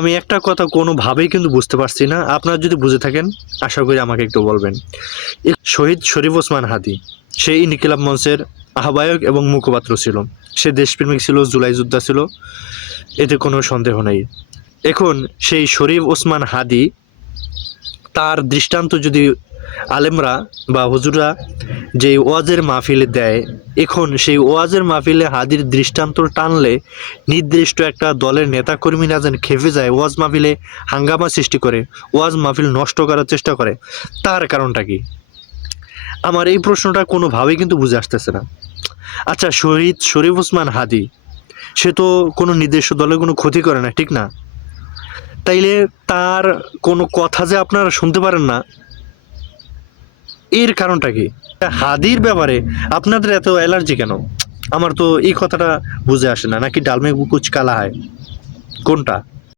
আমি একটা কথা কোনোভাবেই কিন্তু বুঝতে পারছি না। আপনারা যদি বুঝে থাকেন আশা করি আমাকে একটু বলবেন। শহীদ শরীফ ওসমান হাদি সে ইনকিলাব মঞ্চের আহ্বায়ক এবং মুখপাত্র ছিল। সে দেশপ্রেমিক ছিল, জুলাই যোদ্ধা ছিল, এতে কোনো সন্দেহ নেই। এখন সেই শরীফ ওসমান হাদি তার দৃষ্টান্ত যদি আলেমরা বা হুজুররা যে ওয়াজের মাহফিলে দেয়, এখন সেই ওয়াজের মাহফিলে হাদির দৃষ্টান্ত টানলে নির্দিষ্ট একটা দলের নেতাকর্মীরা যেন খেপে যায়, ওয়াজ মাহফিলে হাঙ্গামা সৃষ্টি করে, ওয়াজ মাহফিল নষ্ট করার চেষ্টা করে, তার কারণটা কি? আমার এই প্রশ্নটা কোনোভাবেই কিন্তু বুঝে আসতেছে না। আচ্ছা, শহীদ শরীফ ওসমান হাদি সে তো কোনো নির্দিষ্ট দলের কোনো ক্ষতি করে না, ঠিক না? তাইলে তার কোনো কথা যে আপনারা শুনতে পারেন না, এর কারণটা কি? হাদির ব্যাপারে আপনাদের এত অ্যালার্জি কেন? আমার তো এই কথাটা বুঝে আসে না। নাকি ডালমে কুচ কালা হয়, কোনটা?